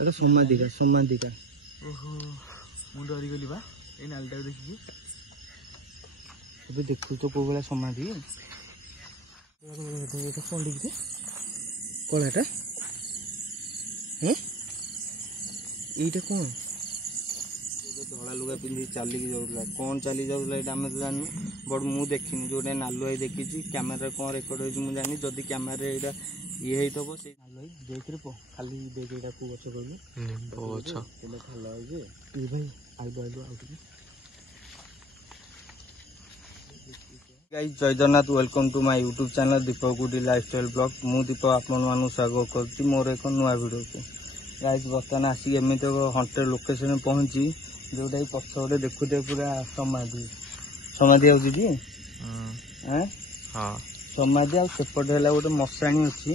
এটা সমাধিকা ओहो मु डरी गली बा ए नालटा देखि ଏବେ ଦେଖୁ ତ କୋଉ ଭଳିଆ ସମାଧି ଏଇଟା କଣ ଦେଖିଛି କଳାଟା ଏଇଟା କଣ ଧଳା ଲୁଗା ପିନ୍ଧି ଚାଲିକି ଯାଉଥିଲା କଣ ଚାଲି ଯାଉଥିଲା ଏଇଟା ଆମେ ତ ଜାଣିନୁ ବଟ୍ ମୁଁ ଦେଖିନି ଯୋଉଟା ନାଲୁ ଭାଇ ଦେଖିଛି କ୍ୟାମେରାରେ କଣ ରେକର୍ଡ ହେଇଛି ମୁଁ ଜାଣିନି ଯଦି କ୍ୟାମେରାରେ ଏଇଟା ଇଏ ହେଇଥିବ ସେଇ ନାଲୁ ଭାଇ ଦେଖରେ ଖାଲି ଦେଖ ଏଇଟା କୋଉ ଗଛ କହିଲୁ गछ ଭଲ ହେଇଛି ଏ ଭାଇ ଆଇଲୁ ଆଉ ଟିକେ गाइस जय Jagannath welcome to my YouTube channel Deepak गुडी लाइफस्टाइल ब्लॉग मु दीपक आपण मानु स्वागत करती मोर एक नुआ वीडियो को गाइस बर्तमान आसी एमती हंटेड लोकेशन पहुंची जोटा पछपटे देखुते पूरा समाधि समाधि आउची टी समाधि आ सेपटे है गोटे मशाणी अच्छी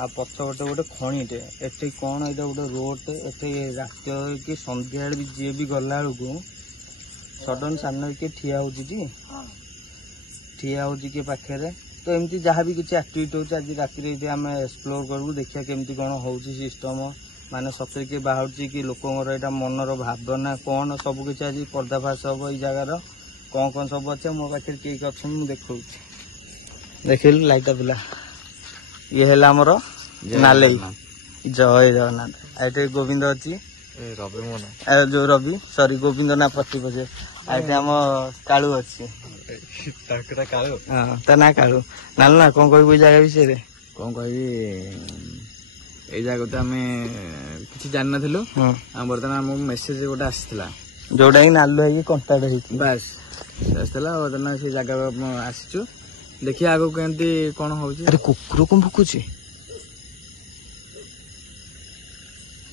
आ पछपटे गोटे खणीटे एटे कौन एटा गोटे रोड एटे रात कि संध्या जी भी गला बेलू सडन सामने किए ठिया होची ठिया होची के पाखे तो एमती जहाँ भी किसी एक्टिविटी होची आज राति आम एक्सप्लोर करूँ देखिए केमती कौन होची सिस्टम माने सतरे किए बाहर कि लोकर यहाँ मनर भावना कौन सब किसी आज पर्दाफाश हम ये जगार कौन कौन सब अच्छे मो पाखे किए अच्छा मुझे देखा देखिलु लाइटा पिला ये है आमर नाले जय जगन्नाथ आइटे गोविंद अच्छी रवि मन जो रवि सॉरी गोविंद ना पति पचे आइटे आम कालू अच्छी ता ना कालू नालू ना कौन कह जगह विषय कौन कह जगह तो आम कि जान नथिलु बर्तमान आम मेसेज गोटे आसाला जोटा कि नालू है कंटाक्ट होती बास आसाला बर्तमान से जगह आसीचु देखिए आगो केमती कौन होची अरे कुकुर कौन भुकुची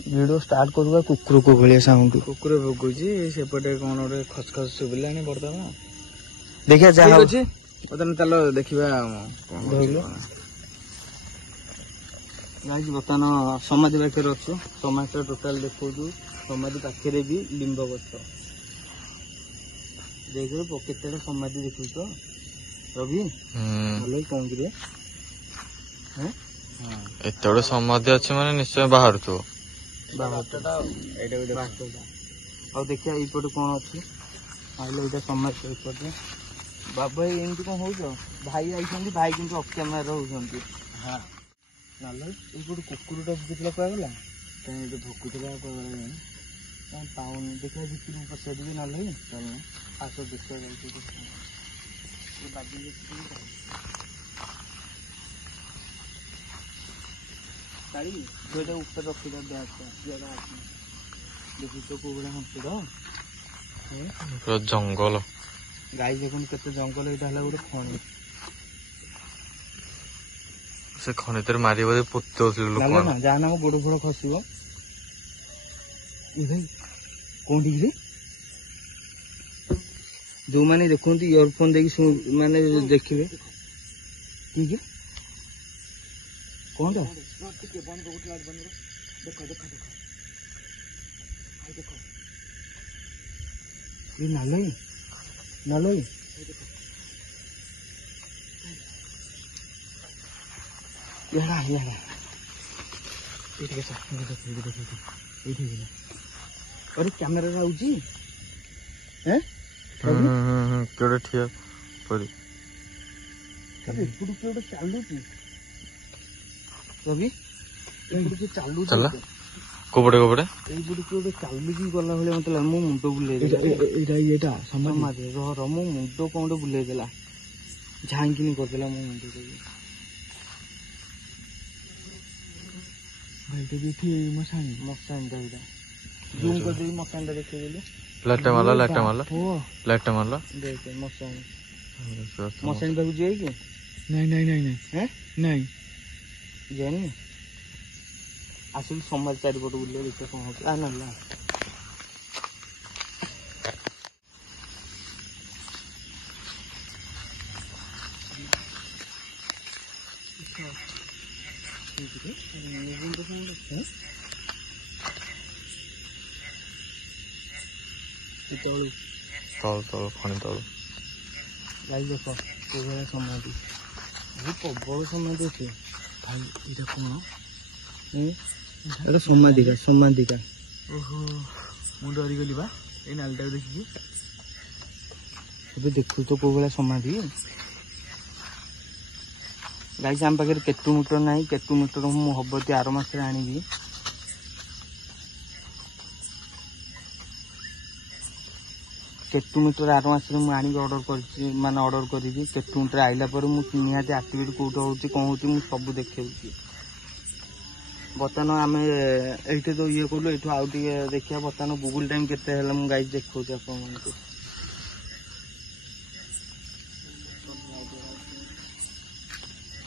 वीडियो स्टार्ट करूगा कुकुर को भलिया साउंड कुकुर भुकुची सेपटे कौन गोटे खसखस सुबिलानी बर्तमान देखिए ठीक अच्छे बर्तमान चलो देखा बर्तमान समाधि पाखे अच्छु समाधि टोटाल देखु समाधि पाखे भी लिंब गछ देख केते समाधि देखु तो रवि भल कौन कि एत गोटे समाधि अच्छे माने निश्चय बाहर तो और देखिए ये कौन अच्छी आइले ये समाज एपटे बाबा एमती कौन हो भाई आई भाई कि अफ कैमेरा होती हाँ नाले ये कुकुरटा भुकुला पागला कहीं भुकुला पाऊन देखा भितर पचार नाले आस देखा गाड़ी जो ऊपर रखा बैग देखी तो कौ भाया हंसुड़ जंगल गाई देखुन केते जंगल यहाँ गोटे खणी से खनि तर मारी बोधे पुतो ना जहाँ गोड़ फोड़ खसब भाई कौन रे जो मैंने देखते इयरफोन देखिए माने देखिए ठीक कौन नालई नालई अरे कैमेरा आउची हैं केडे ठिया परी अरे एपुडु केडे चालुची रवि एपुडु के चालू चला कोपड़े कोपड़े एपुडु केडे चालुची गला भले मत मो मुंडो बुले एटा समाज रह मो मुंडो कोन बुले देला झांकिनी कर देला मो मुंडो भाई तो भी मशानी दाइदा जूम कर दे मकान दा देखे बोले लाइट मारला देख मशानी बाबू जाए कि नहीं हैं नहीं जानी आसिल समाज चारिपट बुले देखिए कौन होती आ ना तल खनि तल गाई देख कौ भाया समाधि बहुत प्रबल समाधि अच्छे भाई ये कौन ଏଟା ସମାଧିକା ସମାଧିକା। ଓହୋ ମୁଁ ଡରିଗଲି ବା ଏଇ ନାଲିଟାକୁ ଦେଖିକି। ଏବେ ଦେଖୁଛୁ ତ କୋଉ ଭଳିଆ ସମାଧି। ଗାଇସ୍ ଆମ ପାଖରେ କେଟୁ ମିଟର ନାହିଁ, କେଟୁ ମିଟର ମୁଁ ହବ ଆର ମାସରେ ଆଣିବି। କେଟୁ ମିଟର ଆର ମାସରେ ମୁଁ ଆଣିକି ଅର୍ଡର କରିଛି, ମାନେ ଅର୍ଡର କରିବି। କେଟୁ ମିଟର ଆଇଲା ପରେ ମୁଁ ନିହାତି ଆକ୍ଟିଭିଟି କୋଉଠି ହଉଛି କଣ ହଉଛି ମୁଁ ସବୁ ଦେଖେଉଛି। ବର୍ତ୍ତମାନ ଆମେ ଏଇଠି ତ ଇଏ କଲୁ, ଏଇଠୁ ଆଉ ଟିକେ ଦେଖିବା। ବର୍ତ୍ତମାନ ଗୁଗୁଲ ଟାଇମ୍ କେତେ ହେଲା ମୁଁ ଗାଇସ୍ ଦେଖଉଛି ଆପଣମାନଙ୍କୁ।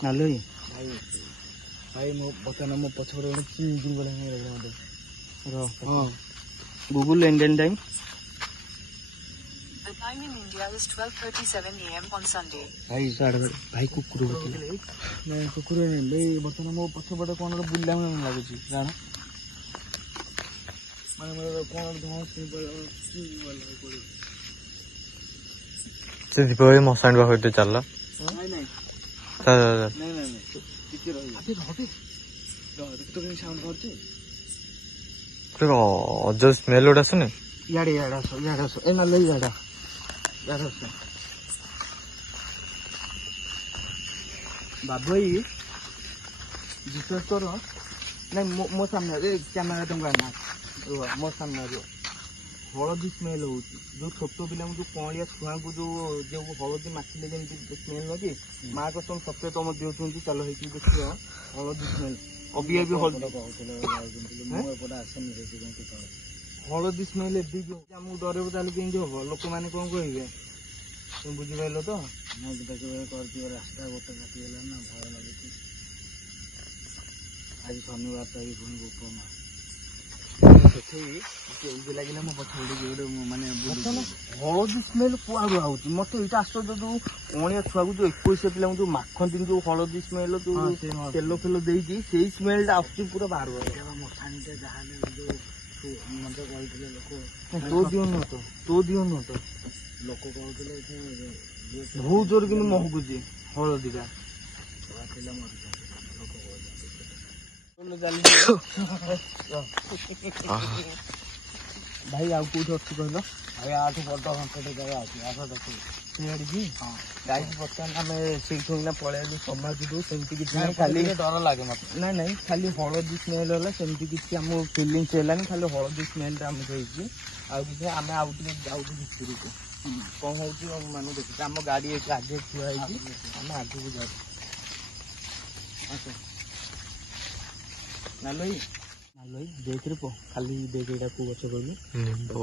ନାଲୋ ଭାଇ ମୋ ବର୍ତ୍ତମାନ ମୋ ପଛପଟେ ଗୋଟେ ଚିଙ୍ଗୁଡ଼ି ଗଲା ମତେ। ହଁ Google Indian time. The time in India is 12:37 AM on Sunday. ଭାଇ କୁକୁର ନାଇଁ କୁକୁର ନାଇଁ ଭାଇ, ବର୍ତ୍ତମାନ ମୋ ପଛପଟେ କଣ ଗୋଟେ ବୁଲିଲା ଭଳିଆ ଲାଗୁଛି ଜାଣ। ମାନେ ମୋର କଣ ସେ ଦୀପ ଭାଇ ମଶାଣି ପାଖରେ ଟିକେ ଚାଲ। ନାଇଁ ନାଇଁ ନାଇଁ ନାଇଁ ଟିକେ ରହିବ। ତ କେମିତି ସାଉଣ୍ଡ କରୁଛି? ଅଜବ ସ୍ମେଲ ଗୋଟେ ଆସୁନି? ଇଆଡେ ଇଆଡେ ଆସ, ଇଆଡେ ଆସ। ଏ ନାଲୋ ଇଆଡେ ଇଆଡେ ଆସ। ବାବୁ ବିଶ୍ୱାସ କର, ନାଇଁ ମୋ ସାମ୍ନାରେ କ୍ୟାମେରା ତମକୁ ଆନା ରୁହ, ମୋ ସାମ୍ନାରେ ହଳଦୀ ସ୍ମେଲ ହଉଛି। ଯୋଉ ଛୋଟ ପିଲାଙ୍କୁ ଯୋଉ କଅଁଳିଆ ଛୁଆଙ୍କୁ ଯୋଉ ହଳଦୀ ମାଖିଲେ ଯେମିତି ସ୍ମେଲ ନୁହଁ କି, ମା କସମ ସତ୍ୟ ତମ ଦେହ ଛୁଇଁଛି, ଚାଲ ହେଇକି ଦେଖିବ ହଳଦୀ ସ୍ମେଲ। ଅବିକା ବି ହଳଦୀ ହଳଦୀ ସ୍ମେଲ ଏବେ ବି ଆମକୁ ଡରେଇବ, ତାହେଲେ କେମିତି ହବ? ଲୋକମାନେ କଣ କହିବେ তুমি ବୁଝିପାରିଲ ତ? ମୁଁ କରିଛି ରାସ୍ତା ଗୋଟେ କାଟିଗଲାଣି ନା, ଭୟ ଲାଗୁଛି। ଆଜି ଶନିବାର ତ ଏଇ ପୁଣି ଗୋପମା ସେଠି କେମିତି ଲାଗିଲା ମୋ ପଛ ଗୋଟେ ମାନେ ହଳଦୀ ସ୍ମେଲ କୁଆଡୁ ଆଉଛି? ମତେ ଏଇଟା ଆଶ୍ଚର୍ଯ୍ୟ, ଯୋଉ କଅଁଳିଆ ଛୁଆକୁ ଯୋଉ 21 ପିଲାଙ୍କୁ ଯୋଉ ମାଖନ୍ତି ଯୋଉ ହଳଦୀ ସ୍ମେଲ, ଯୋଉ ତେଲ ଫେଲ ଦେଇକି ସେଇ ସ୍ମେଲ ଟା ଆସୁଛି ପୁରା ବାହାର ମଶାଣିଟା। ଯାହାହେଲେ ଯୋଉ ମତେ କହିଥିଲେ ଲୋକ, ତୋ ଦିଅ ନୁହଁ ତ, ତୋ ଦିଅ ନୁହଁ ତ, ଲୋକ କହୁଥିଲେ ବହୁତ ଜୋର କିନ୍ତୁ ମହକୁଛି ହଳଦୀଟା। ଭାଇ ଆଉ କୋଉଠି ଅଛି କହିଲ? ଭାଇ ଆଠୁ ବଡ ଘଣ୍ଟାଟେ ଜାଗା ଅଛି, ଆସ ଦେଖିବି ସେଇଆଡିକି। ହଁ ଗାଈ ବର୍ତ୍ତମାନ ଆମେ ସେଇଠୁ ନା ପଳେଇଲୁ ସମାଧିରୁ। ସେମିତି କିଛି ନାହିଁ, ଖାଲି ଡର ଲାଗେ ମତେ। ନାଇଁ ନାଇଁ ଖାଲି ହଳଦୀ ସ୍ମେଲ ହେଲା, ସେମିତି କିଛି ଆମକୁ ଫିଲିଙ୍ଗସ୍ ହେଲାନି, ଖାଲି ହଳଦୀ ସ୍ମେଲଟା ଆମକୁ ହେଇଛି। ଆଉ କିଛି ଆମେ ଆଉ ଟିକେ ଯାଉଛୁ ଭିତରକୁ, କଣ ହଉଛି ମାନେ ଦେଖୁଛୁ। ଆମ ଗାଡି ଏଠି ଆଗରେ ଥୁଆ ହେଇଛି, ଆମେ ଆଗକୁ ଯାଉଛୁ। ନାଲୋଇ ଦେଖରେ ଖାଲି ଦେଖ, ଏଇଟା କୋଉ ଗଛ କହିଲୁ? ଗଛ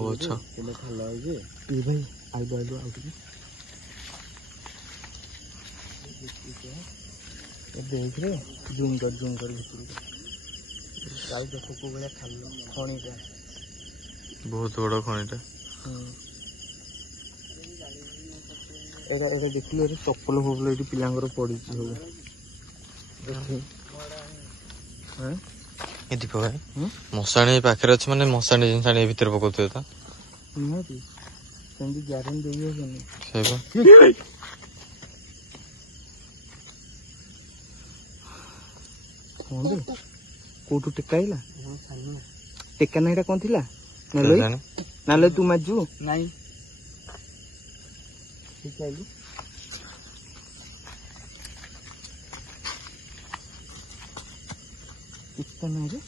ଭଲ ହେଇଛି। ଏ ଭାଇ ଆଇଲୁ ଆଇଲୁ ଆଉ ଟିକେ ଦେଖରେ, ଜୁମ୍ କର ଭିତରକୁ ଯାଉ। ଦେଖ କୋଉ ଭଳିଆ ଖାଲି ଖଣିଟା, ବହୁତ ବଡ ଖଣିଟା। ଏଇଟା ଦେଖିଲୁ, ଏଠି ଚପଲ ଫପଲ ଏଠି ପିଲାଙ୍କର ପଡିଛି ସବୁ। ଦୀପ ଭାଇ ମଶାଣି ପାଖରେ ଅଛି ମାନେ ମଶାଣି ଜିନିଷ ଆଣି ଭିତରେ ପକଉଥିବେ ତ? ନିହାତି ସେମିତି ଗ୍ୟାରେଣ୍ଟି ଦେଇ ହବନି। କୋଉଠୁ ଟେକା ହେଇଲା? ଟେକା ନା ଏଇଟା କଣ ଥିଲା? ନାଲୋ ତୁ ମାଜୁ ନାଇଁ ଠିକ ଆଇଲୁ। କିଛି ନାହିଁ ରେ।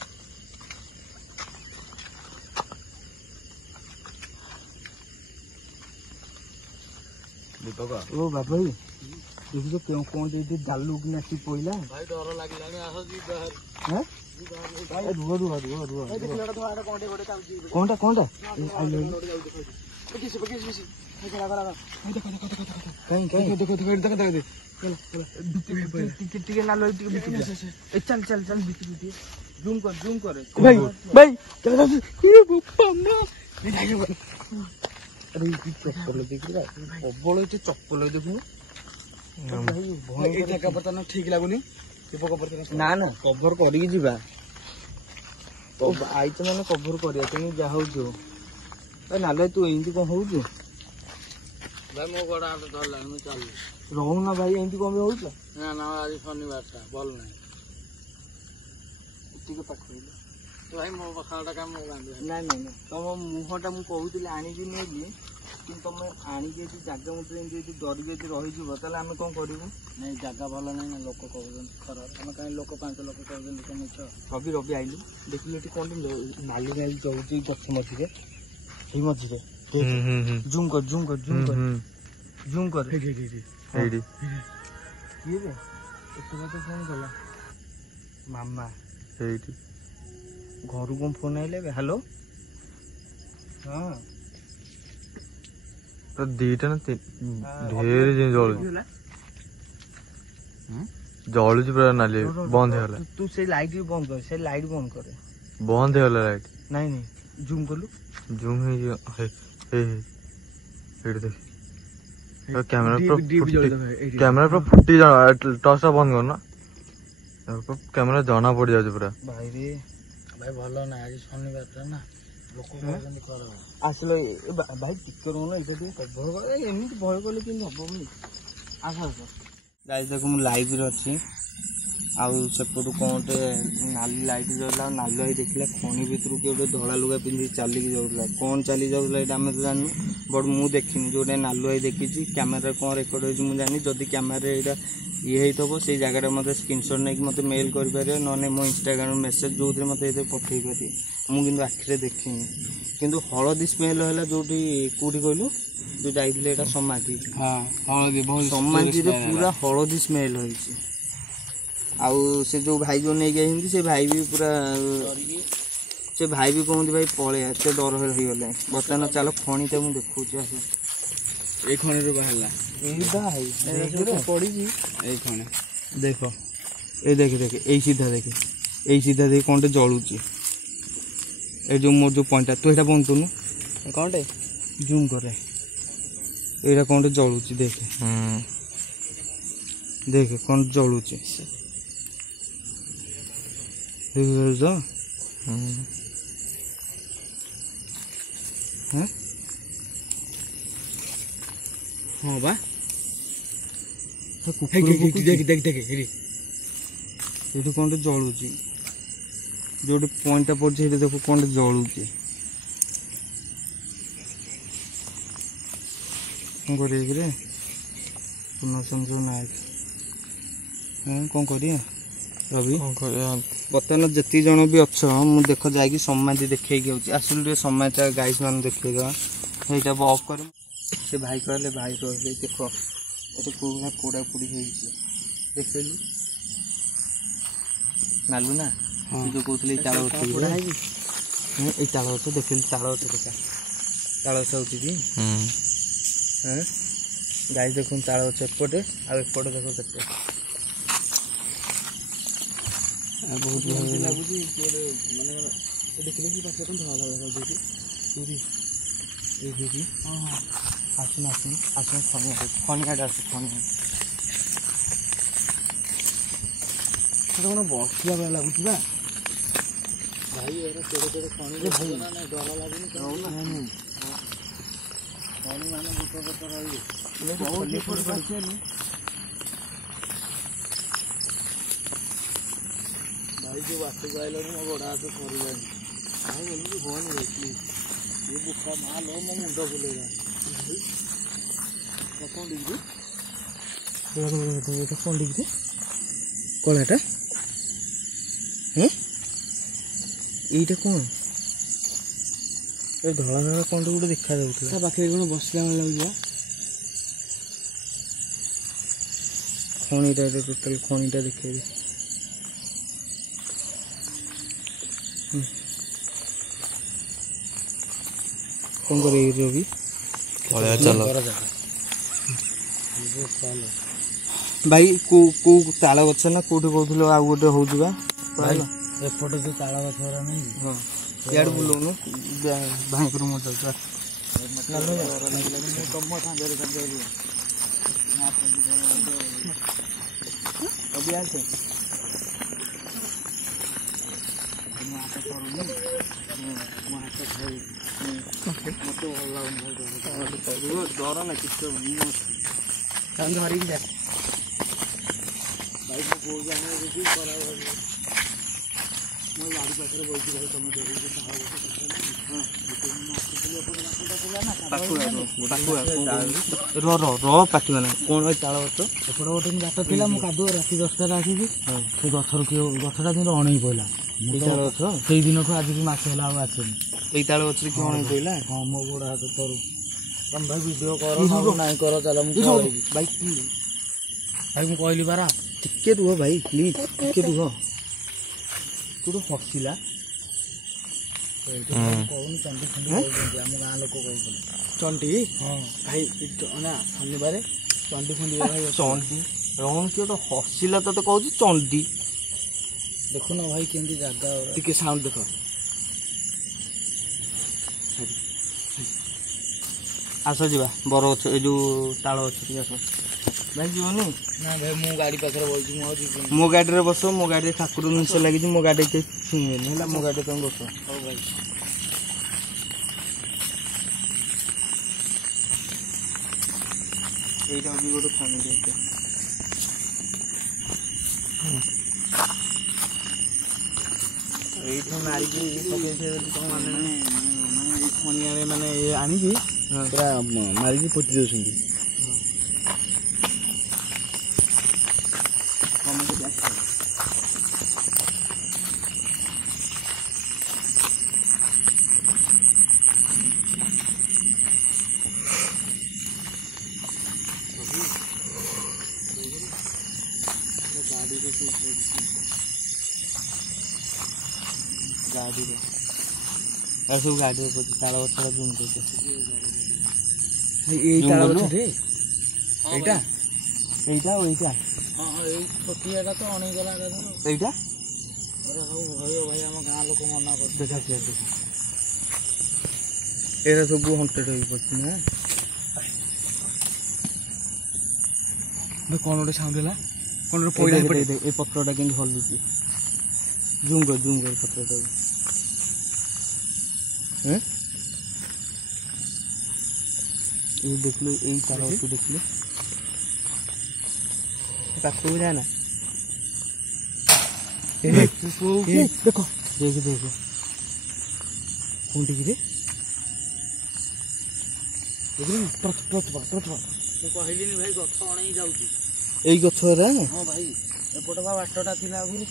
ଦୀପକ ଓ ବାବା ଦେଖିଛ କଣ ଦେଇଛି ଜାଲୁ କି ନାଚି ପଇଲା। ଭାଇ ଡର ଲାଗିଲାଣି, ଆସ ଯିବା। କଣଟା ଟିକେ ନାଲ ଟିକେ ଚାଲ ଜୁମ୍ କରେ ଭାଇ ଚପଲ ଦେଖିଲା ପ୍ରବଳ ଏଠି ଚପଲ ଦେଖୁନୁ। ଠିକ ଲାଗୁନି। ନା କଭର କରିକି ଯିବା। ଆଇତ ମାନେ କଭର କରିବା, ତେଣୁ ଯାହା ହଉଛୁ ନାଲେ ତୁ ଏମିତି କଣ ହଉଛୁ? ଭାଇ ମୋ ଗୋଡ ହାତ ଧରିଲାଣି, ମୁଁ ଚାଲୁ ରହୁନା ଭାଇ। ଏମିତି କଣ ହଉଛ? ନା ଆଜି ଶନିବାରଟା ଭଲ ନାହିଁ। ଟିକେ ପାଖ ଭାଇ ମୋ ପଖାଳଟା କାମ ନାଇଁ ତମ ମୁହଁଟା ମୁଁ କହୁଥିଲି ଆଣିକି ନେଲି, କିନ୍ତୁ ତମେ ଆଣିକି ଏଠି ଜାଗା ମୁଠରେ ଏମିତି ଯଦି ଡରିକି ଯଦି ରହିଯିବ ତାହେଲେ ଆମେ କ'ଣ କରିବୁ? ନାଇଁ ଜାଗା ଭଲ ନାହିଁ ନା, ଲୋକ କହୁଛନ୍ତି ଖରାପ। ଆମେ କାହିଁ ଲୋକ 5 ଲୋକ କହୁଛନ୍ତି କ'ଣ ମିଛ? ରବି ଆଇଲୁ ଦେଖିଲୁ ଏଠି କ'ଣ ନାଲି ନାଲି ଚଳୁଛି ଗଛ ମଝିରେ, ଏଇ ମଝିରେ ଜୁମ୍ କର ଏଇଠି କିଏ ବେ ଏତେ କଥା ଫୋନ୍ କଲା? ମାମା ଏଇଠି ଘରୁ କ'ଣ ଫୋନ୍ ଆଇଲେ ଏବେ? ହ୍ୟାଲୋ ହଁ ଦିଟା ନା ଢେର ଜଳୁଛି ଜଳୁଛି ପୁରା ନାଲି ବନ୍ଦ ହେଇଗଲା। ତୁ ସେଇ ଲାଇଟ୍ ବି ବନ୍ଦ କର, ସେଇ ଲାଇଟ୍ ବନ୍ଦ କରେ। ବନ୍ଦ ହେଇଗଲା ଲାଇଟ୍। ନାଇଁ ଜୁମ୍ କଲୁ, ଜୁମ୍ ହେଇଯିବ। ଏଇଠି ଦେଖ କ୍ୟାମେରା ପୁରା ଫୁଟି ଟର୍ଚ୍ଚ ବନ୍ଦ କରୁନ, କ୍ୟାମେରା ଜଣା ପଡିଯାଉଛି ପୁରା। ଭାଇ ରେ ଭାଇ ଭଲ ନାହିଁ, ଆଜି ଶନିବାରଟା ନା, ଲୋକ କହୁଛନ୍ତି ଖରାପ। ଆସିଲ ଭାଇ ଟିକେ ରହୁନ, ଏଇଟା ଟିକେ ଭୟ କର, ଏମିତି ଭୟ କଲେ କେମିତି ହବ? ଆସ ଗାଈ ଦେଖ ମୁଁ ଲାଇଭରେ ଅଛି, ଆଉ ସେପଟୁ କ'ଣ ଗୋଟେ ନାଲି ଲାଇଟ୍ ଜଳିଲା, ନାଲି ଭାଇ ଦେଖିଲା ଖଣି ଭିତରୁ କିଏ ଗୋଟେ ଧଳା ଲୁଗା ପିନ୍ଧିକି ଚାଲିକି ଯାଉଥିଲା। କ'ଣ ଚାଲି ଯାଉଥିଲା ଏଇଟା ଆମେ ତ ଜାଣିନୁ, ବଟ୍ ମୁଁ ଦେଖିନି, ଯୋଉଟା ନାଲୁ ଭାଇ ଦେଖିଛି। କ୍ୟାମେରାରେ କ'ଣ ରେକର୍ଡ ହେଇଛି ମୁଁ ଜାଣିନି, ଯଦି କ୍ୟାମେରାରେ ଏଇଟା ଇଏ ହେଇଥିବ ସେଇ ଜାଗାଟା ମୋତେ ସ୍କ୍ରିନଶଟ୍ ନେଇକି ମୋତେ ମେଲ୍ କରିପାରିବେ, ନହେଲେ ମୋ ଇନଷ୍ଟାଗ୍ରାମ ମେସେଜ୍ ଯୋଉଥିରେ ମୋତେ ଏଇଥିରେ ପଠେଇ ପାରିବେ। ମୁଁ କିନ୍ତୁ ଆଖିରେ ଦେଖିନି, କିନ୍ତୁ ହଳଦୀ ସ୍ମେଲ୍ ହେଲା ଯୋଉଠି, କୋଉଠି କହିଲୁ ଯୋଉ ଯାଇଥିଲେ ଏଇଟା ସମାଧି, ସମାଧିରେ ପୁରା ହଳଦୀ ସ୍ମେଲ୍ ହେଇଛି। ଆଉ ସେ ଯୋଉ ଭାଇ ଯୋଉ ନେଇକି ଆସିଛନ୍ତି ସେ ଭାଇ ବି ପୁରା, ସେ ଭାଇ ବି କହନ୍ତି ଭାଇ ପଳେଇବା, ଏତେ ଡର ହେଇଗଲାଣି। ବର୍ତ୍ତମାନ ଚାଲ ଖଣିଟା ମୁଁ ଦେଖଉଛି। ଆସ ଏଇ ଖଣିରୁ ବାହାରିଲା, ଏଇଟା ପଡ଼ିଛି ଏଇ ଖଣି ଦେଖ, ଏଇ ଦେଖେ ଏଇ ସିଧା ଦେଖେ, ଏଇ ସିଧା ଦେଖି କ'ଣଟେ ଜଳୁଛି। এই যে মোর যে পয়েন্টটা তো এটা বন্ধ করুন কোনটে জুম করে এইটা কোনটে জলুছি দেখে দেখে কোন জলুছি বুঝছ হ্যাঁ হ্যাঁ বা দেখ দেখ দেখ ଏଠି କ'ଣଟେ ଜଳୁଛି ଯୋଉଠି ପଏଣ୍ଟଟା ପଡୁଛି ସେଠି ଦେଖୁ କ'ଣଟେ ଜଳୁଛି କ'ଣ କରିବା କିରେ ପୁନଃସଂଯୋଗ ନାୟକ କ'ଣ କରିବା ରବି ବର୍ତ୍ତମାନ ଯେତିକି ଜଣ ବି ଅଛ ମୁଁ ଦେଖ ଯାଇକି ସମାଧି ଦେଖେଇକି ଆଉଛି ଆସିଲୁ ଟିକେ ସମାଜଟା ଗାଇସ୍ ମାନେ ଦେଖେଇଦେବା ସେଇଟା ଅଫ୍ କର ସେ ଭାଇ କହିଲେ ଭାଇ କହିଲେ ଦେଖ ଏଠି ପୁରା ପୋଡ଼ା ପୋଡ଼ି ହେଇଛି ଦେଖେଇଲୁ ନାଲୁ ନା ତୁ ଯୋଉ କହୁଥିଲି ଏଇ ତାଳ ଗଛ ଏଇ ତାଳ ଗଛ ଦେଖିଲି ତାଳ ଗଛ ଦେଖା ତାଳ ଗଛ ହଉଛି କି ଗାଈ ଦେଖୁନ ତାଳ ଗଛ ଏପଟେ ଆଉ ଏପଟେ ଦେଖ କେତେ ବହୁତ ଭଲ ଲାଗୁଛି ମାନେ ଦେଖିଲେ କି ପାଖରେ ଧଳା ଧଳା ଦେଖାଯାଉଛି ଏଇଠି ହଁ ହଁ ଆସୁନ ଆସୁନ ଆସୁନ ଖଣିଆଡ଼େ ଆସୁ ଖଣିଆଡ଼େ ସେଟା କ'ଣ ବସିଲା ଭଳିଆ ଲାଗୁଛି ବା ଭାଇ ଏରା କେଡ଼େ କେଡ଼େ ଖଣି ଭାଇ ଡର ଲାଗୁନି ଖଣି ମାନେ ବିପଦ ରହିବେ ଭାଇ ଯୋଉ ବାଟକୁ ଆଇଲାଣି ମୋ ଗୋଡ଼ ହାତ ସରିଲାଣି ଆଉ ଏମିତି ହୁଅନି ପ୍ଲିଜ୍ ଏ ବୁକା ମାଲ ମୋ ମୁଣ୍ଡ ବୁଲେଇଲାଣି କ'ଣ ଡିଗ୍ରୀ ଏଇଟା କ'ଣ ଡିଗ୍ରୀ କଳାଟା এইটা কোন এই ধଳା ଧଳା কোনটা ଗୋଟେ ଦେଖା ଯାଉଥିଲା ତା ପାଖରେ କ'ଣ ବସିଲା ଭଳିଆ ଲାଗୁଛି ଖଣିଟା ଟୋଟାଲ ଖଣିଟା ଦେଖେଇବି କ'ଣ କରିବି ରବି ଭାଇ କୋଉ ତାଳ ଗଛ ନା କୋଉଠି କହୁଥିଲ ଆଉ ଗୋଟେ ହଉଛି ବା ଏପଟେ ଯୋଉ ତାଳ ଗଛ ଗୁରା ନାହିଁ ହଁ ଇଆଡ଼େ ବୁଲଉନୁ ଭାଇଙ୍କର ମୋ ଯାଉଛୁ ତମ ସାଙ୍ଗରେ ରବି ଆସେ ମୋ ହାତ କରୁନି ମୋ ହାତ ଖାଇ ମତେ ଭଲ ଲାଗୁନି ଡର ନା କିଛି ଧରିକି ଯା ଭାଇ ମୋ ବୋଉ ଜାଣିବ ଯଦି ଖରାପ ମୁଁ ଗାଡ଼ି ପାଖରେ ବଇଛି ଭାଇ ତମେ ଦେଖି ପାଟିବ ନା କଣ ଭାଇ ତାଳ ଗଛ ଏପଟେ ଗୋଟେ ବାଟ ଥିଲା ମୁଁ କାଦୁଅ ରାତି 10ଟାରେ ଆସିକି ସେ ଗଛରୁ ଗଛଟା କିନ୍ତୁ ଅଣେଇ ପଇଲା ଏଇ ତାଳ ଗଛ ସେଇ ଦିନଠୁ ଆଜିକି ମାସ ହେଲା ଆଉ ଆସିନି। ଏଇ ତାଳ ଗଛରେ କିଏ ଅଣେଇ ପଇଲା? ହଁ ମୋ ଗୋଡ଼ ହାତ ତରୁ ତମେ ଭାଇ ଭିଡ଼ିଓ କର ନାଇଁ କର ଚାଲ ମୁଁ କହିବି ଭାଇ ଭାଇ ମୁଁ କହିଲି ପାରା ଟିକେ ରୁହ ଭାଇ ପ୍ଲିଜ୍ ଟିକେ ରୁହ। ତୁ ହସିଲା କହୁନି ଚଣ୍ଡୀ ଫଣ୍ଡୀ କହୁଛନ୍ତି ଆମ ଗାଁ ଲୋକ କହୁଛନ୍ତି ଚଣ୍ଡୀ। ହଁ ଭାଇ ନା ଶନିବାରେ ଚଣ୍ଡୀ ଫଣ୍ଡୀ ଭାଇ ଚଣ୍ଡୀ ରହୁନ କିଏ ଗୋଟେ ହସିଲା ତତେ କହୁଛି ଚଣ୍ଡୀ। ଦେଖୁନ ଭାଇ କେମିତି ଜାଗା ଟିକେ ସାଉଣ୍ଡ ଦେଖ। ଆସ ଯିବା ବର ଗଛ ଏଇ ଯୋଉ ତାଳ ଗଛ ଟିକେ ଆସ ଭାଇ ଯିବନି? ନା ଭାଇ ମୁଁ ଗାଡ଼ି ପାଖରେ ବଇଛି ମୁଁ ଆଉ ଯିବିନି। ମୋ ଗାଡ଼ିରେ ବସ ମୋ ଗାଡ଼ିରେ ଠାକୁର ଜିନିଷ ଲାଗିଛି ମୋ ଗାଡ଼ିରେ କେହି ଛୁଇଁବେନି ହେଲା ମୋ ଗାଡ଼ିରେ ତମେ ବସ। ହଉ ଭାଇ এইটা ବି ଗୋଟେ ଖଣି ଦେଇছে ଏଇଠି ମାରିକି ପକେଇছে କଣ ମାନେ ଏଇ ଖଣି ଆଣେ ମାନେ ଆଣିକି ପୁରା ମାରିକି ପୋତି ଦେଉଛନ୍ତି। ଗାଡ଼ିରେ ଏସବୁ ଗାଡ଼ିରେ ପଡୁଛି ତାଳ ଗଛଟା ଜୁମ୍ କରୁଛି। ଏଇ ତାଳ ଗଛରେ ଏଇଟା ଏଇଟା ଆଉ ଏଇଟା ହଁ ଏଇ ଛୋଟିଆଟା ତ ଅଣେଇଗଲା ଏଇଟା ସବୁ ଭାଇ ଭାଇ ଆମ ଗାଁ ଲୋକ ମନା କରୁଛି। ଦେଖା ଦେଖା ଏଇଟା ସବୁ ହଣ୍ଟେଡ୍ ହେଇକି ପଡୁଛି ନା କଣ ଗୋଟେ ସାଉଣ୍ଡ ହେଲା କଣ ଗୋଟେ ପଇଲା ଏଇ ପତ୍ରଟା କେମିତି ହଲୁଛି ଜୁମ୍ କର ପତ୍ରଟାକୁ। এই দেখলো এই তারা একটু দেখলো পাখি যায় না দেখো দেখে দেখো কোনটি কি রে ମୁଁ କହିଲିନି ଭାଇ ଗଛ ଅଣେଇ ଯାଉଛି এই ଗଛରେ ହଁ ଭାଇ ଏପଟେ ବା ବାଟଟା ଥିଲା ଆଗରୁ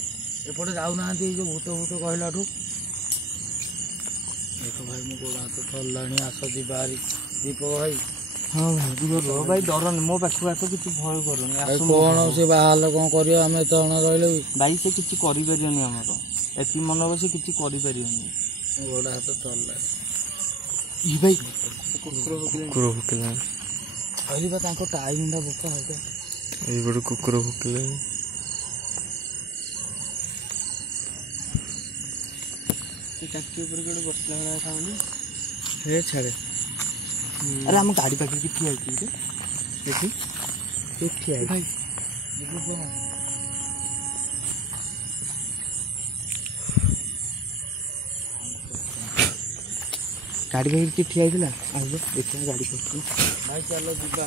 ଏପଟେ ଯାଉନାହାନ୍ତି ଏଇ ଯୋଉ ଭୂତ କହିଲାଠୁ। ଦେଖ ଭାଇ ମୁଁ ଗୋଡ଼ ହାତ ଥରିଲାଣି ଆସ ଯିବା ହାରି ଦୀପକ ଭାଇ। ହଁ ଭାଇ ଡରନି ମୋ ପାଖକୁ ଆସ କିଛି ଭୟ କରୁନି କଣ ସେ ବାହାରିଲେ କଣ କରିବ ଆମେ ଏତେ ଜଣ ରହିଲେ ଭାଇ ସେ କିଛି କରିପାରିବନି ଆମର ଏତିକି ମନେ ହବ ସେ କିଛି କରିପାରିବନି। ଗୋଡ଼ ହାତ ଥରିଲାଣି ଭାଇ କୁକୁର ଭୁକିଲାଣି କହିଲି ବା ତାଙ୍କ ଟାଇମ୍ଟା ବୋକା ହବ ଏଇପଟେ କୁକୁର ଭୁକିଲାଣି। ଟାଙ୍କି ଉପରେ ଗୋଟେ ବସିଲା ଭଳିଆ ଖାଉନି ହେ ଛାଡ଼େ। ଆରେ ଆମ ଗାଡ଼ି ପାଖରେ କି ଠିଆ ହେଇଛି ଦେଖି ଠିଆ ହେଇଛି ଭାଇ ଗାଡ଼ି ପାଖରେ କିଏ ଠିଆ ହେଇଥିଲା ଆସିବ ଦେଖିବା ଗାଡ଼ି ପାଖକୁ ଭାଇ ଚାଲ ଯିବା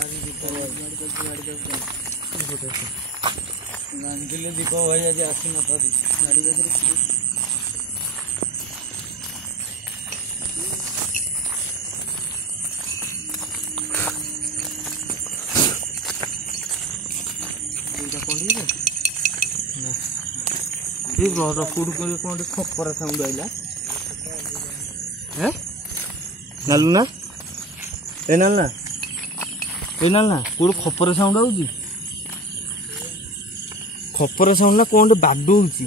ଜାଣିଥିଲେ ଦୀପକ ଭାଇ ଆଜି ଆସିନଥାନ୍ତି ଗାଡ଼ି ପାଖରେ କୋଉଠୁ କଣ ଗୋଟେ ଖପରା ସାଉଣ୍ଡ ଆଇଲା ନାଲୁ ନା ଏ ନାଲୁ ନା କୋଉଠୁ ଖପରା ସାଉଣ୍ଡ ହଉଛି ଖପରା ସାଉଣ୍ଡ ନା କଣ ଗୋଟେ ବାଡଉଛି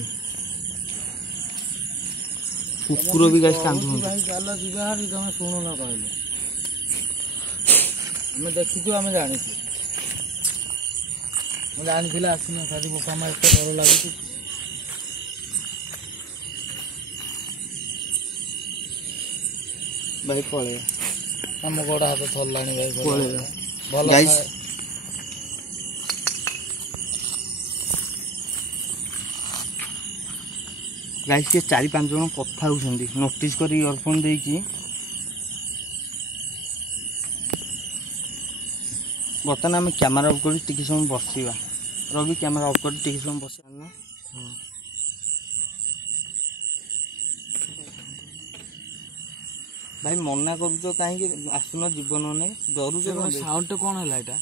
କୁକୁର ବି ଗାଈ କାନ୍ଦୁଛନ୍ତି। ଭାଇ ଚାଲ ଯିବା ହାରି ତମେ ଶୁଣୁନ କହିଲେ ଆମେ ଦେଖିଛୁ ଆମେ ଜାଣିଛୁ ମୁଁ ଜାଣିଥିଲି ଆସିନଥାନ୍ତି ବୋପା ମା ଏତେ ଡର ଲାଗୁଛି। ଭାଇ ପଳେଇବା ଆମ ଗୋଡ଼ ହାତ ଥରିଲାଣି ଭାଇ ପଳେଇବା ଭଲ ଗାଇସ୍ କିଏ 4-5 ଜଣ କଥା ହଉଛନ୍ତି ନୋଟିସ୍ କରି ଇୟରଫୋନ୍ ଦେଇକି ବର୍ତ୍ତମାନ ଆମେ କ୍ୟାମେରା ଅଫ୍ କରି ଟିକେ ସମୟ ବସିବା ରବି କ୍ୟାମେରା ଅଫ୍ କରି ଟିକେ ସମୟ ବସିବା ଭାଇ ମନା କରୁଛ କାହିଁକି ଆସୁନ ଜୀବନ ନାଇଁ ଡରୁଛ ସାଉଣ୍ଡ କଣ ହେଲା ଏଇଟା?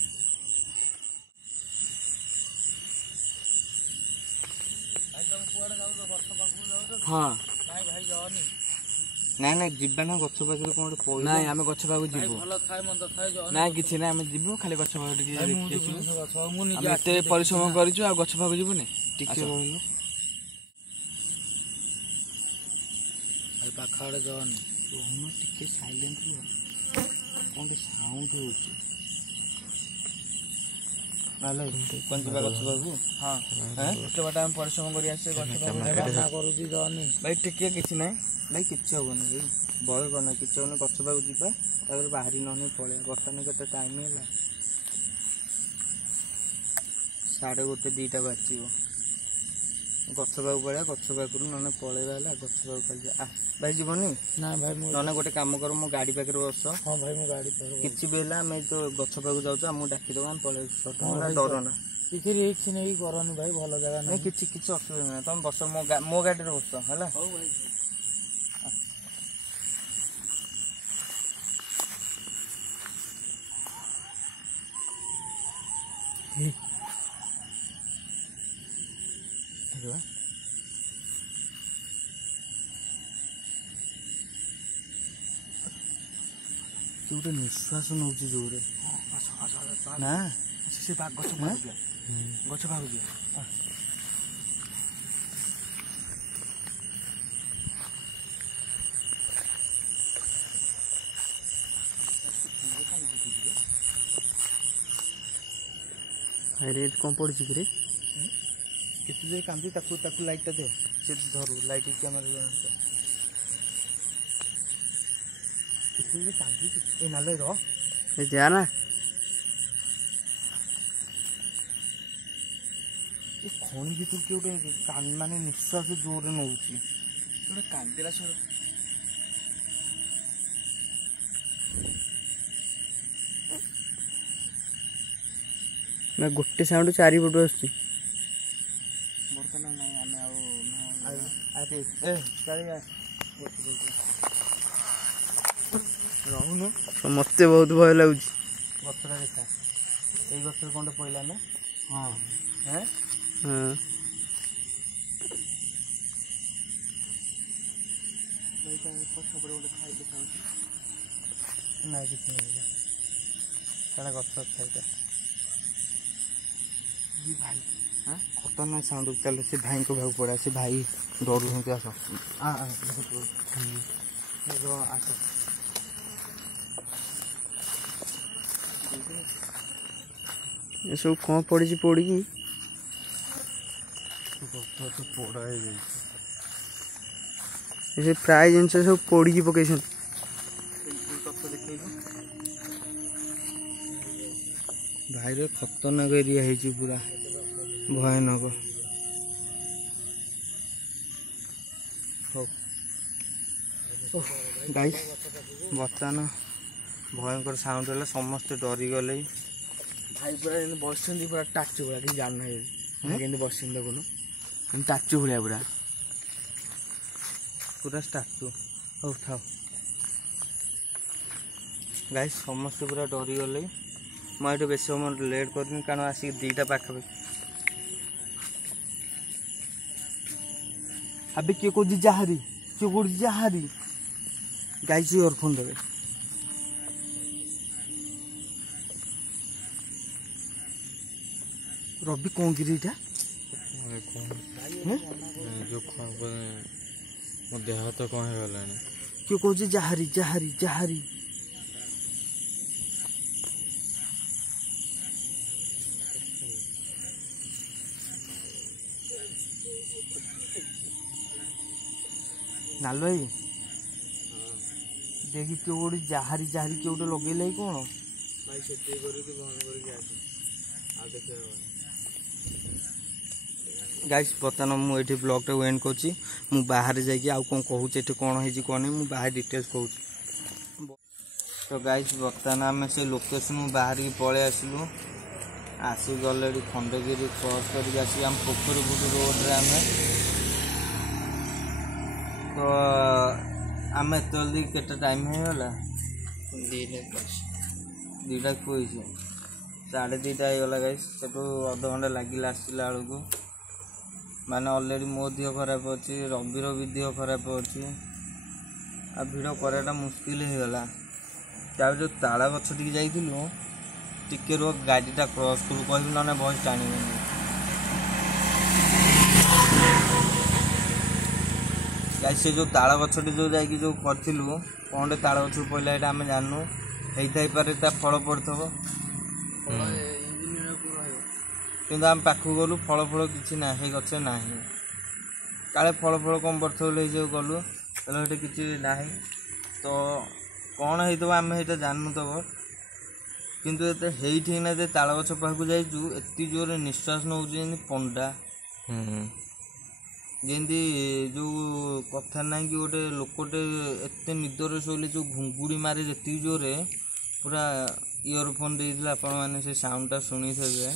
ହଁ ନାଇଁ ନାଇଁ ଯିବା ନା ଗଛ ପାଖରେ କଣ ଗୋଟେ ପଇଲା। ନାଇଁ ଆମେ ଗଛ ପାଖକୁ ଯିବୁ। ନାଇଁ କିଛି ନାଇଁ ଆମେ ଯିବୁ ଖାଲି ଗଛ ପାଖ ଟିକେ ଦେଖିବୁ। ଆମେ ଏତେ ପରିଶ୍ରମ କରିଛୁ ଆଉ ଗଛ ପାଖକୁ ଯିବୁନି। ଟିକେ ରହିଲ ଭାଇ ପାଖ ଆଡେ ଯାଅନି। ରହୁନ ଟିକେ ସାଇଲେଣ୍ଟ ରୁହ। କଣ ଗୋଟେ ସାଉଣ୍ଡ ହଉଛି। ନହେଲେ କଣ ଯିବା ଗଛ ପାଖକୁ? ହଁ ଏତେ ବାଟ ଆମେ ପରିଶ୍ରମ କରି ଆସିଛେ ଗଛ ପାଖକୁ କରୁଛି ଯାଅନି। ଭାଇ ଟିକେ କିଛି ନାହିଁ ଭାଇ କିଛି ହବନି ଭାଇ ଭୟ କରନା କିଛି ହବନି ଗଛ ପାଖକୁ ଯିବା ତାପରେ ବାହାରି ନହେଲେ ପଳେଇବା ବର୍ତ୍ତମାନ କେତେ ଟାଇମ ହେଲା 1:30-2ଟା ବାଜିବ ଗଛ ପାଖକୁ ପଳେଇବା ଗଛ ପାଖରୁ ନହେଲେ ପଳେଇବା ହେଲା ଗଛ ପାଖକୁ ଖାଲି ଭାଇ ଯିବନି ନା ଭାଇ ନହେଲେ ଗୋଟେ କାମ କର ମୋ ଗାଡି ପାଖରେ ବସ। ହଁ ଭାଇ ମୁଁ ଗାଡି କିଛି ବି ହେଲା ଆମେ ତ ଗଛ ପାଖକୁ ଯାଉଛୁ ଆମକୁ ଡାକିଦବା ଆମେ ପଳେଇବୁ ଡର ନା କିଛି ରିକ୍ସ ନେଇକି କରନି ଭାଇ ଭଲ ଜାଗା ନାଇଁ କିଛି ଅସୁବିଧା ନାହିଁ ତମେ ବସ ମୋ ଗାଡିରେ ବସ ହେଲା। ହଉ ଭାଇ ଗୋଟେ ନିଶ୍ୱାସ ନଉଛି ଜୋରେ ନା ସେ ଗଛ ପାଖକୁ ଯିବା। ରେଟ୍ କଣ ପଡିଛି କି ରେ କେତେ ଜୋରେ କାନ୍ଦୁଛି ତାକୁ ଲାଇଟଟା ଦିଅ ସେ ଧରୁ ଲାଇଟ କ୍ୟାମେରା କେତେ ଜୋରେ କାନ୍ଦୁଛି ଏ ନାଲେ ରହ ଯା ନା ଏ ଖଣି ଭିତରୁ କିଏ ଗୋଟେ ମାନେ ନିଶ୍ୱାସ ଜୋରରେ ନଉଛି ଗୋଟେ କାନ୍ଦିଲା ଛୋଟ ନା ଗୋଟେ ସାଉଣ୍ଡ ଚାରିପଟୁ ଆସୁଛି। ବର୍ତ୍ତମାନ ନାଇଁ ଆମେ ରହୁନୁ ମତେ ବହୁତ ଭୟ ଲାଗୁଛି ଗଛଟା ଦେଖା ଏଇ ଗଛରେ କଣଟେ ପଇଲା ନା ହଁ ହଁ ପଛପଟେ ଗୋଟେ ଖାଇକି ଖାଉଛି ନାଇଁ କିଛି ନାହିଁ ସେଟା ଗଛ ଖାଇଟା ଭାଇ ଖତରନାକ ସାଉଣ୍ଡ ଚାଲ ସେ ଭାଇଙ୍କ ପାଖକୁ ପଳା ସେ ଭାଇ ଡରୁଛନ୍ତି ଆସ ଆସ ଏସବୁ କଣ ପଡିଛି ପୋଡିକି ଗଛ ପୋଡା ହେଇଯାଇଛି ସେ ପ୍ରାୟ ଜିନିଷ ସବୁ ପୋଡିକି ପକେଇଛନ୍ତି। ଭାଇରେ ଖତରନାକ ଏରିଆ ହେଇଛି ପୁରା ଭୟାନକ। ହଉ ଗାଇସ୍ ବର୍ତ୍ତମାନ ଭୟଙ୍କର ସାଉଣ୍ଡ ହେଲା ସମସ୍ତେ ଡରିଗଲେ ଭାଇ ପୁରା ଯେମିତି ବସିଛନ୍ତି ପୁରା ଟାଚୁ ଭଳିଆ କିଛି ଜାଣିନାହିଁ କେମିତି ବସିଛନ୍ତି ଦେଖୁନୁ ଟାଚୁ ଭଳିଆ ପୁରା ଷ୍ଟାଚୁ। ହଉ ଥାଉ ଗାଇସ୍ ସମସ୍ତେ ପୁରା ଡରିଗଲେ ମୁଁ ଏଠି ବେଶୀ ସମୟ ଲେଟ୍ କରିନି କାରଣ ଆସିକି 2ଟା ପାଖାପାଖି ଆବେ କିଏ କହୁଛି ଯାହାରି ଗାଇଛି ଇୟରଫୋନ୍ ଦେବେ ରବି କଣ କିରି ଏଇଟା ମୋ ଦେହ ହାତ କଣ ହେଇଗଲାଣି କିଏ କହୁଛି ଯାହାରି ନାଲ ଭାଇ ଦେଖି କିଏ ଗୋଟେ ଯାହାରି କିଏ ଗୋଟେ ଲଗେଇଲା କଣ ଭାଇ ସେତିକି କରିକି ବନ୍ଦ କରିକି ଆସ ଆଉ ଦେଖିବା ଗାଇସ୍ ବର୍ତ୍ତମାନ ମୁଁ ଏଠି ବ୍ଲଗଟାକୁ ଏଣ୍ଡ କରୁଛି ମୁଁ ବାହାରେ ଯାଇକି ଆଉ କଣ କହୁଛି ଏଠି କଣ ହେଇଛି କଣ ନାହିଁ ମୁଁ ବାହାରେ ଡିଟେଲ୍ସ କହୁଛି। ତ ଗାଇସ୍ ବର୍ତ୍ତମାନ ଆମେ ସେ ଲୋକେସନ୍ ବାହାରିକି ପଳେଇ ଆସିଲୁ ଆସିକି ଗଲେ ଏଠି ଖଣ୍ଡଗିରି କ୍ରସ୍ କରିକି ଆସିକି ଆମ ପୋଖରୀପୁଟ ରୋଡ଼ରେ ଆମେ ତ आम एत जल्दी केटे टाइम होगा 2टा 21 2:30 होगा गाइस से अध घंटा लगे आसला बेलू माने ऑलरेडी मो देह खराब अच्छी रविर भी देह खराब अच्छी आ भिड़ कराटा मुस्किल होगला तार जो ताला गछ टी जाइलु टिके रो गाड़ीटा क्रॉस करू कहबी ना भॉइस टाणी से जो ताला गछटी जो जाकि जो करूँ कौन ताला गछ पड़ा यहाँ आम जानू होता फल पड़थब कि आम पाख गलु फल फल कि ना गचे ना काले फल फल कम पड़े जो गलु कहले कि ना तो कौन हो आम ये जानू तो किंतु ये ना ताल गछ पाखक जाइचु एत जोर निश्वास नौ पंडा जमी जो कथा ना कि गोटे लोकटे एत निदर शोले जो घुंगुड़ी मारे जी जोरे पूरा इयरफोन देते आपण मैंने से साउंडटा शुणी थे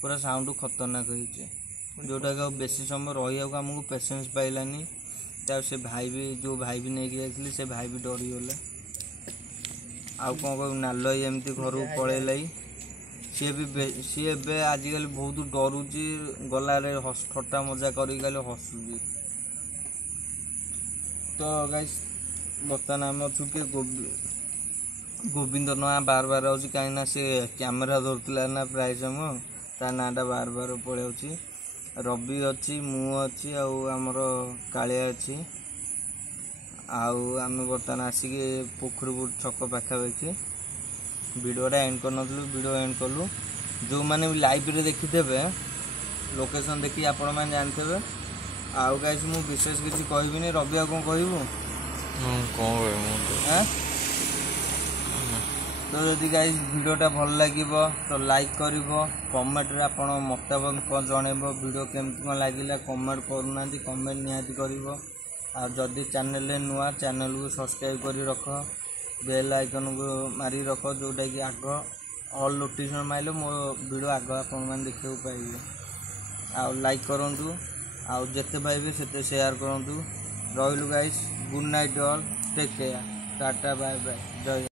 पूरा साउंड खतरनाक हो जोटा कि बेसी समय रही आमको पेसेंस पाइलानी से भाई भी जो भाई भी नहीं जाते से भाई भी डरीगले आउ कौन कह नाल एमती घर पलैला सी ए आजिकल बहुत डरुची गलारे ठट्टा मजा कर हसुची तो गाइस बर्तमान आम अच्छु कि गोविंद ना बार बार आउची कहीं से कैमेरा धरला ना प्राय समय ता नाटा बार बार पलि रवि अच्छी मु अच्छी आमर कालिया अच्छी आम बर्तमान आसिक पोखरीपुर छक पाखापाखि वीडियोटा एंड कर वीडियो एंड कलु जो मैंने भी लाइव रे देखिथे लोकेशन देखी आपण मैंने जानते आउ गाइस मु विशेष किसी कहबी रवि आ कौन कहबू तो जदि गाइस वीडियोटा भल लगे तो लाइक कर कमेंट रे आपण मतामत जनइब वीडियो केमती कौन लगे कमेंट करूना कमेंट निहाती कर जदि चैनल नुआ चैनल को सब्सक्राइब कर रख बेल आइकन को मारी रख जोटा कि आग ऑल नोटिफिकेशन माइले मो वीडियो आग आपण मैंने देखा पाइबे आ लाइक करूँ आउ जिते पाइबे सेते शेयर करूँ रही guys good night all take care tata bye bye जय